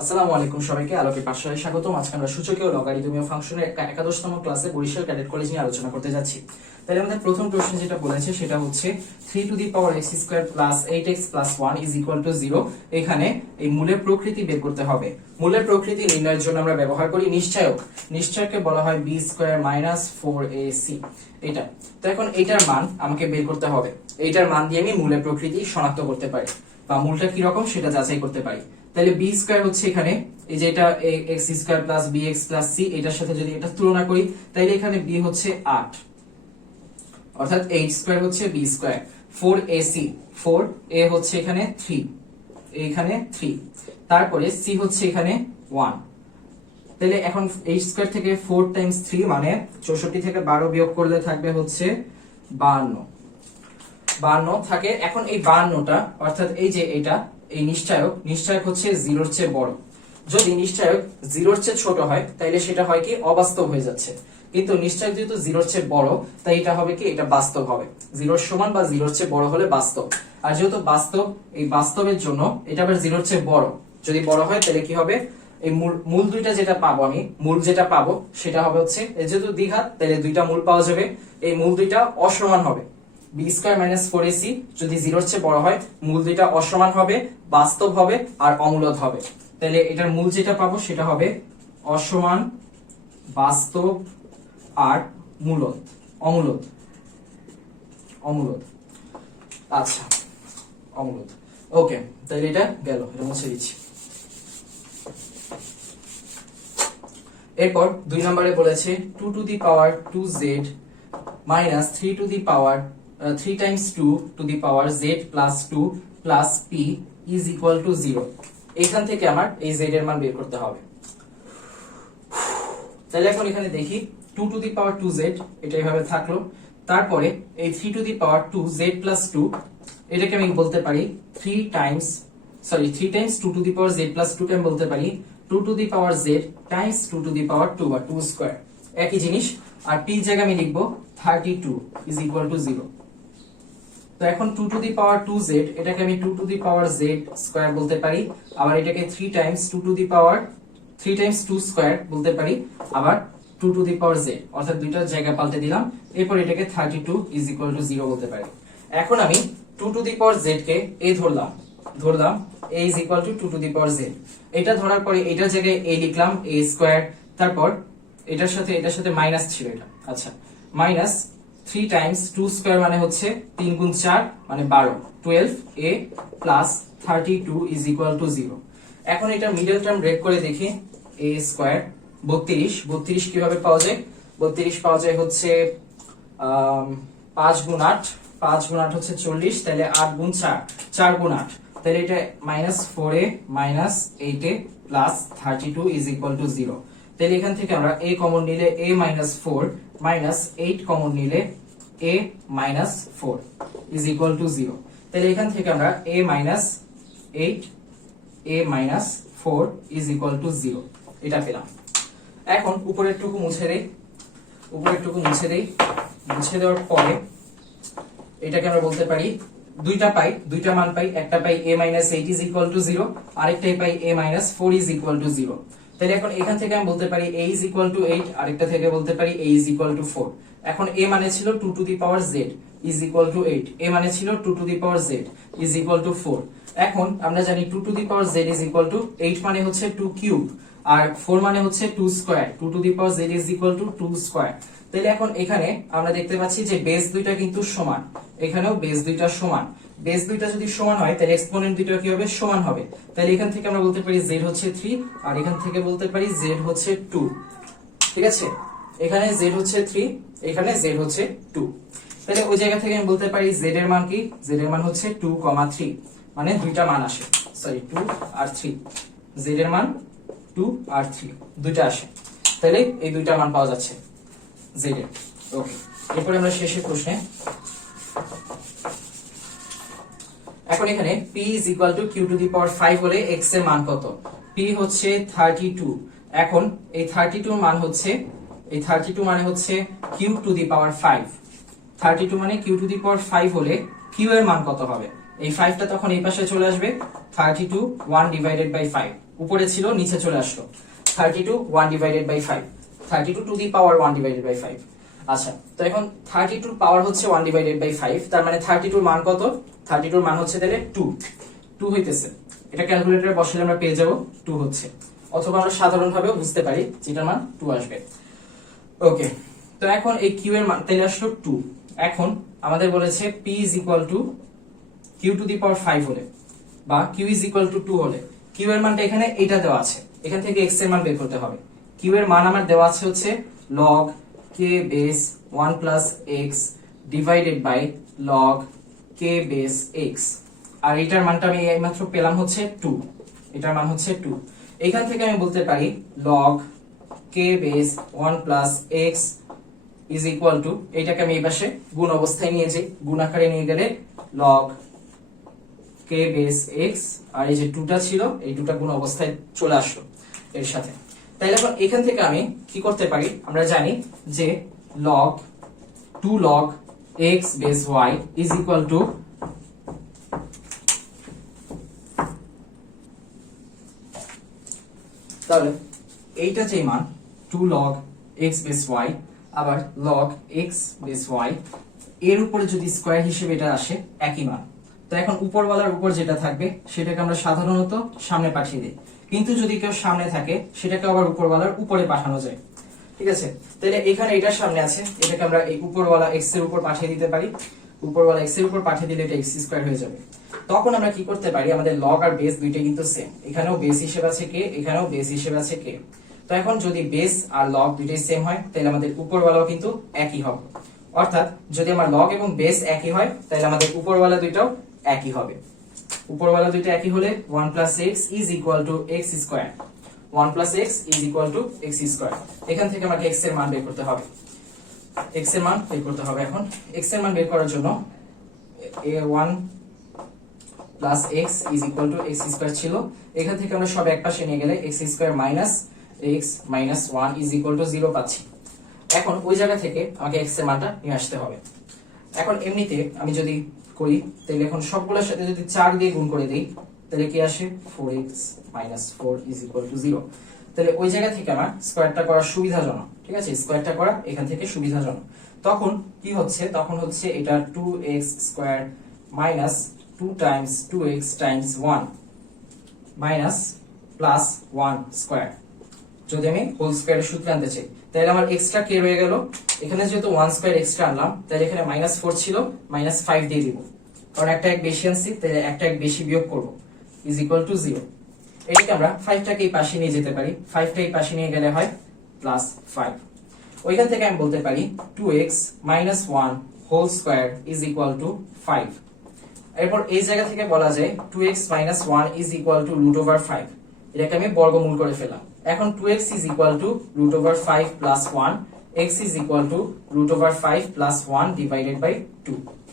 আসসালামু আলাইকুম সবাইকে আলোকের পাঠশালায় স্বাগতম। আজকে আমরা সূচকীয় লগারিদমীয় ফাংশনের একাদশতম ক্লাসে বরিশাল ক্যাডেট কলেজ নিয়ে আলোচনা করতে যাচ্ছি। তাহলে আমাদের প্রথম প্রশ্ন যেটা বলেছে সেটা হচ্ছে 3 two the power x square plus 8x plus 1 is equal to 0। এখানে এই মূলের প্রকৃতি বের করতে হবে। মূলের প্রকৃতি নির্ণয়ের জন্য আমরা ব্যবহার করি নিশ্চয়ক। নিশ্চয়ককে বলা হয় b স্কয়ার মাইনাস 4ac। এটা তো এখন এইটার মান আমাকে বের করতে হবে। এইটার মান দিয়ে আমি মূলের প্রকৃতি শনাক্ত করতে পারি বা মূলটা কি রকম সেটা যাচাই করতে পারি। তাহলে b স্কয়ার হচ্ছে এখানে এই যে এটা x square plus bx plus c, এটার সাথে যদি এটা তুলনা করি তাহলে এখানে b হচ্ছে 8, অর্থাৎ 8 স্কয়ার হচ্ছে b স্কয়ার। 4ac, 4a হচ্ছে এখানে 3, এখানে 3, তারপরে c হচ্ছে এখানে 1। তাহলে এখন 8 স্কয়ার থেকে 4 টাইমস 3 মানে 64 থেকে 12 বিয়োগ করলে থাকবে হচ্ছে 52, 52 থাকে। এখন এই 52টা অর্থাৎ এই যে এটা এই নিশ্চয়ক হচ্ছে 0-র চেয়ে বড়। যদি নিশ্চয়ক 0-র চেয়ে ছোট হয় তাহলে সেটা হয় কি অবাস্তব হয়ে যাচ্ছে, কিন্তু নিশ্চয়ক যেহেতু 0-র চেয়ে বড় তাই এটা হবে কি এটা বাস্তব হবে। 0-র সমান বা 0-র চেয়ে বড় হলে বাস্তব, আর যেহেতু বাস্তব এই বাস্তবের জন্য এটা আবার 0-র চেয়ে বড়। যদি বড় হয় তাহলে কি হবে, এই মূল দুইটা যেটা পাবো আমি মূল যেটা পাবো সেটা হবে হচ্ছে যেহেতু দ্বিঘাত তাহলে দুইটা মূল পাওয়া যাবে। এই মূল দুইটা অসমান হবে। b স্কয়ার মাইনাস 4ac যদি 0-র চেয়ে বড় হয় মূল দুইটা অসমান হবে, বাস্তব হবে আর অমূলদ হবে। তাহলে এটার মূল যেটা পাবো সেটা হবে অসমান, বাস্তব আর মূলদ, অমূলদ। আচ্ছা, অমূলদ। ওকে, তাহলে এটা গেল, এটা মুছে দিচ্ছি। এরপর 2 নম্বরে বলেছে 2 to the power 2z minus 3 two the power 3 times 2 to the power z plus 2 plus p is equal to 0। এখান থেকে আমার এই z এর মান বের করতে হবে। তাহলে এখন এখানে দেখি 2 টু দি পাওয়ার 2z এটা এইভাবে থাকলো, তারপরে এই 3 two the power 2z plus 2 এটাকে আমি বলতে পারি 3 times 2 to the power z plus 2 কে আমি বলতে পারি 2 to the power z times 2 to the power 2 বা 2 স্কয়ার, একই জিনিস। আর p জায়গায় আমি লিখবো 32 ইজ ইকুয়াল টু 0। তো এখন 2 টু দি পাওয়ার 2z এটাকে আমি 2 to the power z square বলতে পারি, আবার এটাকে 3 times 2 to the power 3 times 2 square বলতে পারি, আবার 2 টু দি পাওয়ার z, অর্থাৎ দুইটার জায়গা পাল্টে দিলাম। এরপর এটাকে 32 ইজ ইকুয়াল টু 0 বলতে পারি। এখন আমি 2 to the power z K a ধরলাম a is equal two 2 to the power z। এটা ধরার পরে এটার জায়গায় a লিখলাম a স্কয়ার, তারপর এটার সাথে মাইনাস ছিল এটা, আচ্ছা মাইনাস 3 টাইমস 2 স্কয়ার মানে হচ্ছে 3 গুণ 4 মানে 12, 12a plus 32 is equal to 0। এখন এটা মিডল টার্ম ব্রেক করে দেখি a স্কয়ার 32 কিভাবে পাওয়া যায়? 32 পাওয়া যায় হচ্ছে 5 গুণ 8 হচ্ছে 40, তাহলে 8 গুণ 4 গুণ 8, তাহলে এটা minus 4a minus 8a plus 32 is equal to 0। তাহলে এখান থেকে আমরা a কমন নিলে a মাইনাস 4 মাইনাস 8 কমন নিলে a minus 4 is equal to 0। তাহলে এখান থেকে আমরা a minus 8 a minus 4 is equal to 0 এটা পেলাম। এখন উপরের টুকু মুছে দেই, মুছে দেওয়ার পরে এটাকে আমরা বলতে পারি দুইটা মান পাই, একটা পাই a minus 8 is equal to 0, আরেকটাই পাই a minus 4 is equal to 0। তাহলে এখন এখান থেকে আমি বলতে পারি a ইজ ইকুয়াল টু 8, আরেকটা থেকে বলতে পারি a ইজ ইকুয়াল টু 4। এখন a মানে ছিল 2 to the power z is equal two 8, a মানে ছিল 2 to the power z is equal two 4। এখন আমরা জানি 2 to the power z is equal two 8 মানে হচ্ছে 2 কিউব আর 4 মানে হচ্ছে 2 square, 2 to the power z is equal two 2 square. তাহলে এখন এখানে আমরা দেখতে পাচ্ছি যে বেস দুইটা কিন্তু সমান, এখানেও বেস দুইটা সমান। বেস দুইটা যদি সমান হয় তাহলে এক্সপোনেন্ট দুইটা কি হবে? সমান হবে। তাহলে এখান থেকে আমরা বলতে পারি z হচ্ছে 3 আর এখান থেকে বলতে পারি z হচ্ছে 2, ঠিক আছে? এখানে z হচ্ছে 3, এখানে z হচ্ছে 2। তাহলে ওই জায়গা থেকে আমি বলতে পারি z এর মান কি? z এর মান হচ্ছে 2,3, মানে দুইটা মান আসে, 2 আর 3, z এর মান 2 আর 3 দুইটা আসে। তাহলে এই দুইটা মান পাওয়া যাচ্ছে z এর। ওকে, এরপরে আমরা শেষের প্রশ্নে, এখন এখানে p is equal to q to the power 5 হলে x এর মান কত? p হচ্ছে 32। এখন এই 32 মান হচ্ছে মানে হচ্ছে q to the power 5। 32 মানে q to the power 5 হলে q এর মান কত হবে? এই 5টা তখন এই পাশে চলে আসবে 32 1 ডিভাইডেড বাই 5 উপরে ছিল নিচে চলে আসলো 32 1 divided by 5 32 to the power 1 divided by 5 আচ্ছা তো এখন 32 পাওয়ার হচ্ছে 1 ডিভাইডেড বাই 5 তার মানে 32 এর মান কত 32 এর মান হচ্ছে তাহলে 2 হইতেছে এটা ক্যালকুলেটরে বসালে আমরা পেয়ে যাব 2 হচ্ছে অথবা আমরা সাধারণভাবেও বুঝতে পারি যেটার মান 2 আসবে ওকে তো এখন এই q এর মান তাহলে আসলো 2 এখন আমাদের বলেছে p is equal to q to the power 5 হলে বা q is equal to 2 হলে q এর মানটা এখানে এটা দেওয়া আছে এখান থেকে x এর মান বের করতে হবে q এর মান আমার দেওয়া আছে হচ্ছে log k base 1 plus x divided by log k base x আর এটার মানটা আমি এইমাত্র পেলাম হচ্ছে 2 এটার মান হচ্ছে 2 এখান থেকে আমি বলতে পারি log k base 1 plus x is equal to এটাকে আমি এই পাশে গুণ অবস্থায় নিয়ে যাই গুণ আকারে নিয়ে গেলে log k base x আর এই যে 2টা ছিল এই 2টা গুণ অবস্থায় চলে আসলো এর সাথে তাইলে এখন এখান থেকে আমি কি করতে পারি আমরা জানি যে log 2 log x base y is equal to তাহলে এইটা যে মান 2 log x base y আবার log x base y এর উপরে যদি স্কয়ার হিসেবে এটা আসে একই মান তো এখন উপরওয়ালার উপর যেটা থাকবে সেটাকে আমরা সাধারণত সামনে পাঠিয়ে দিই কিন্তু যদি কেউ সামনে থাকে সেটাকে আবার উপরওয়ালার উপরে পাঠানো যায় ঠিক আছে তাহলে এখানে এটা সামনে আছে এটাকে আমরা এই উপরওয়ালা x এর উপর পাঠিয়ে দিতে পারি উপরওয়ালা x এর উপর পাঠিয়ে দিলে এটা x স্কয়ার হয়ে যাবে তখন আমরা কি করতে পারি আমাদের log আর বেস দুইটাই কিন্তু সেম এখানেও বেস হিসেবে আছে k এখানেও বেস হিসেবে আছে k তো এখন যদি বেস আর log দুইটাই সেম হয় তাহলে আমাদের উপরওয়ালাও কিন্তু একই হবে অর্থাৎ যদি আমার log এবং বেস একই হয় তাহলে আমাদের উপরওয়ালা দুইটাও একই হবে উপরওয়ালা দুইটা একই হলে 1 plus x is equal to x square 1 plus x is equal to x square এখান থেকে আমাকে x এর মান বের করতে হবে x এর মান বের করতে হবে এখন x এর মান বের করার জন্য a1 plus x is equal to x square ছিল এখান থেকে আমরা সব একপাশে নিয়ে গেলে x square minus x minus 1 is equal to 0 পাচ্ছি এখন ওই জায়গা থেকে আমাকে x এর মানটা নিয়ে আসতে হবে এখন এমনিতে আমি যদি করি তাহলে এখন সবগুলোর সাথে যদি 4 দিয়ে গুণ করে দেই তাহলে কি আসে 4x minus 4 is equal to 0 তাহলে ওই জায়গা থেকে আমার স্কয়ারটা করা সুবিধাজনক ঠিক আছে স্কয়ারটা করা এখান থেকে সুবিধাজনক তখন কি হচ্ছে তখন হচ্ছে এটা 2x square minus 2 times 2x times 1 minus plus 1 square যদি আমি হোল স্কয়ারের সূত্র আনতে চাই তাহলে আমার এক্সট্রা কে রয়ে গেল এখানে যেহেতু 1 স্কয়ার এক্সট্রা আনলাম তাহলে এখানে -4 ছিল -5 দিয়ে দিব কারণ একটা এক বেশি আনছি তাহলে একটা এক বেশি বিয়োগ করব is equal to 0 এটাকে আমরা 5টাকে এই পাশে নিয়ে যেতে পারি 5টা এই পাশে নিয়ে গেলে হয় +5 ওইখান থেকে আমি বলতে পারি 2x - 1 whole square is equal to 5 এরপর এই জায়গা থেকে বলা যায় 2x - 1 is equal to √5 এটাকে আমি বর্গমূল করে ফেললাম এখন 2x is equal to √5 plus 1 x is equal to √5 plus 1 divided by 2